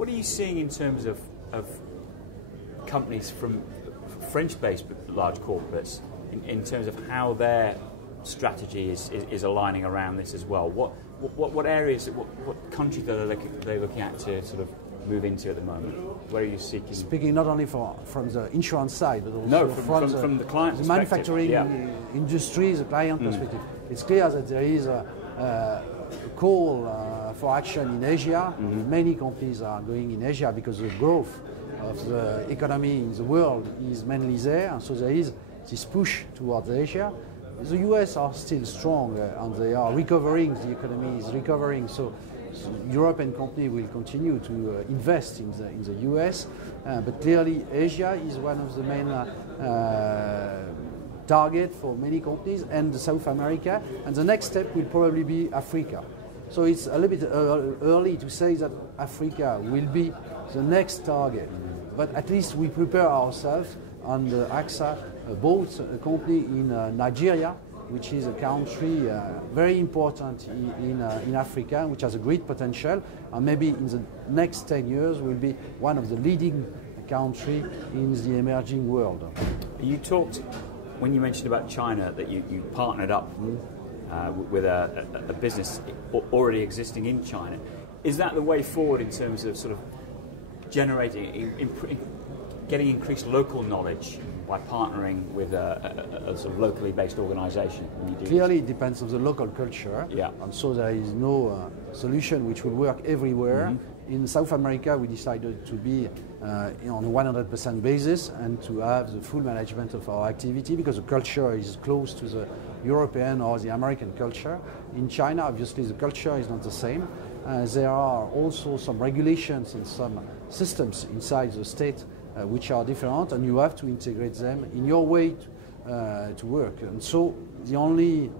What are you seeing in terms of companies from French-based large corporates in terms of how their strategy is aligning around this as well? What areas, what countries are they looking at to sort of move into at the moment? Where are you seeking? Speaking not only from the insurance side, but also from the client the manufacturing industry, the client perspective. It's clear that there is a call for action in Asia. Many companies are going in Asia because the growth of the economy in the world is mainly there, and so there is this push towards Asia. The US are still strong and they are recovering, the economy is recovering, so European companies will continue to invest in the US, but clearly Asia is one of the main target for many companies, and South America, and the next step will probably be Africa. So it's a little bit early to say that Africa will be the next target, but at least we prepare ourselves, and AXA bought a company in Nigeria, which is a country very important in Africa, which has a great potential, and maybe in the next 10 years will be one of the leading countries in the emerging world. You talked, when you mentioned about China, that you partnered up with a business already existing in China. Is that the way forward in terms of sort of generating, getting increased local knowledge by partnering with a sort of locally based organisation? Clearly it depends on the local culture, and so there is no solution which will work everywhere. In South America we decided to be on a 100% basis and to have the full management of our activity because the culture is close to the European or the American culture. In China obviously the culture is not the same. There are also some regulations and some systems inside the state which are different, and you have to integrate them in your way to work. And so the only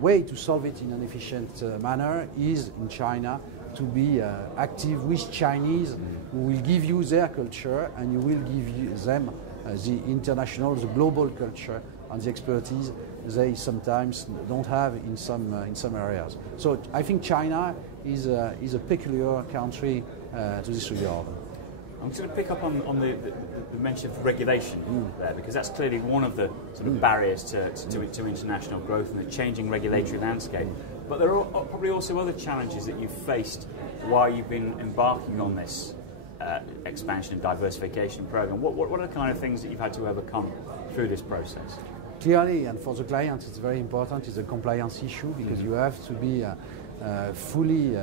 way to solve it in an efficient manner is in China to be active with Chinese who will give you their culture, and you will give them the international, the global culture and the expertise they sometimes don't have in some areas. So I think China is a peculiar country to this regard. I'm just going to pick up on the mention of regulation there, because that's clearly one of the sort of barriers to international growth and the changing regulatory landscape. But there are probably also other challenges that you've faced while you've been embarking on this expansion and diversification program. What are the kind of things that you've had to overcome through this process? Clearly, and for the client it's very important, it's a compliance issue, because you have to be fully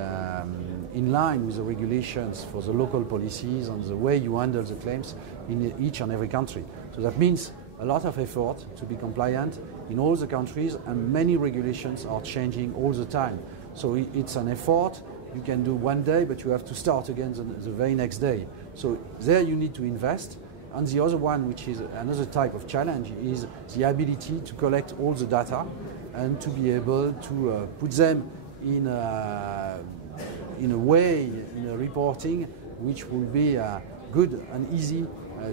in line with the regulations for the local policies and the way you handle the claims in each and every country. So that means a lot of effort to be compliant in all the countries, and many regulations are changing all the time. So it's an effort you can do one day, but you have to start again the very next day. So there you need to invest. And the other one, which is another type of challenge, is the ability to collect all the data and to be able to put them in a way, in a reporting, which will be good and easy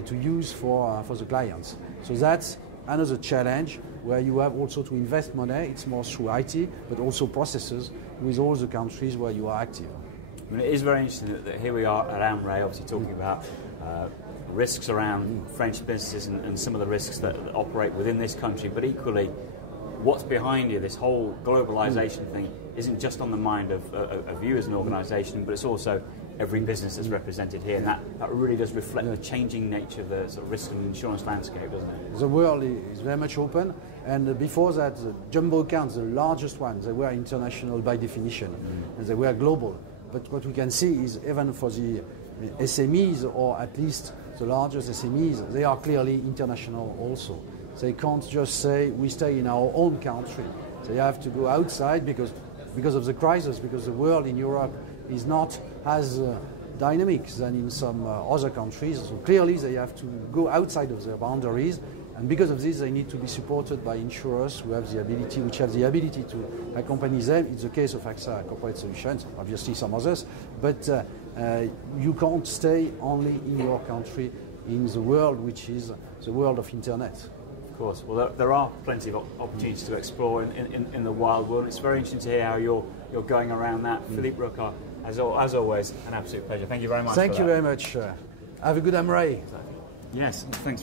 to use for the clients. So that's another challenge where you have also to invest money. It's more through IT, but also processes with all the countries where you are active. I mean, it is very interesting that here we are at AMRE, obviously talking about risks around French businesses and some of the risks that operate within this country, but equally what's behind you, this whole globalization thing, isn't just on the mind of you as an organisation, but it's also every business that's represented here, and that really does reflect the changing nature of the sort of risk and insurance landscape, doesn't it? The world is very much open, and before that, the jumbo accounts, the largest ones, they were international by definition, and they were global. But what we can see is even for the SMEs, or at least the largest SMEs, they are clearly international also. They can't just say we stay in our own country. They have to go outside because of the crisis, because the world in Europe is not as dynamic than in some other countries. So clearly they have to go outside of their boundaries, and because of this they need to be supported by insurers which have the ability to accompany them. It's the case of AXA Corporate Solutions, obviously some others, but you can't stay only in your country in the world which is the world of internet. Of course. Well, there are plenty of opportunities to explore in the wild world. It's very interesting to hear how you're going around that. Philippe Rocard, as always, an absolute pleasure. Thank you very much. Thank you very much. Have a good AMRAE. Yes, thanks.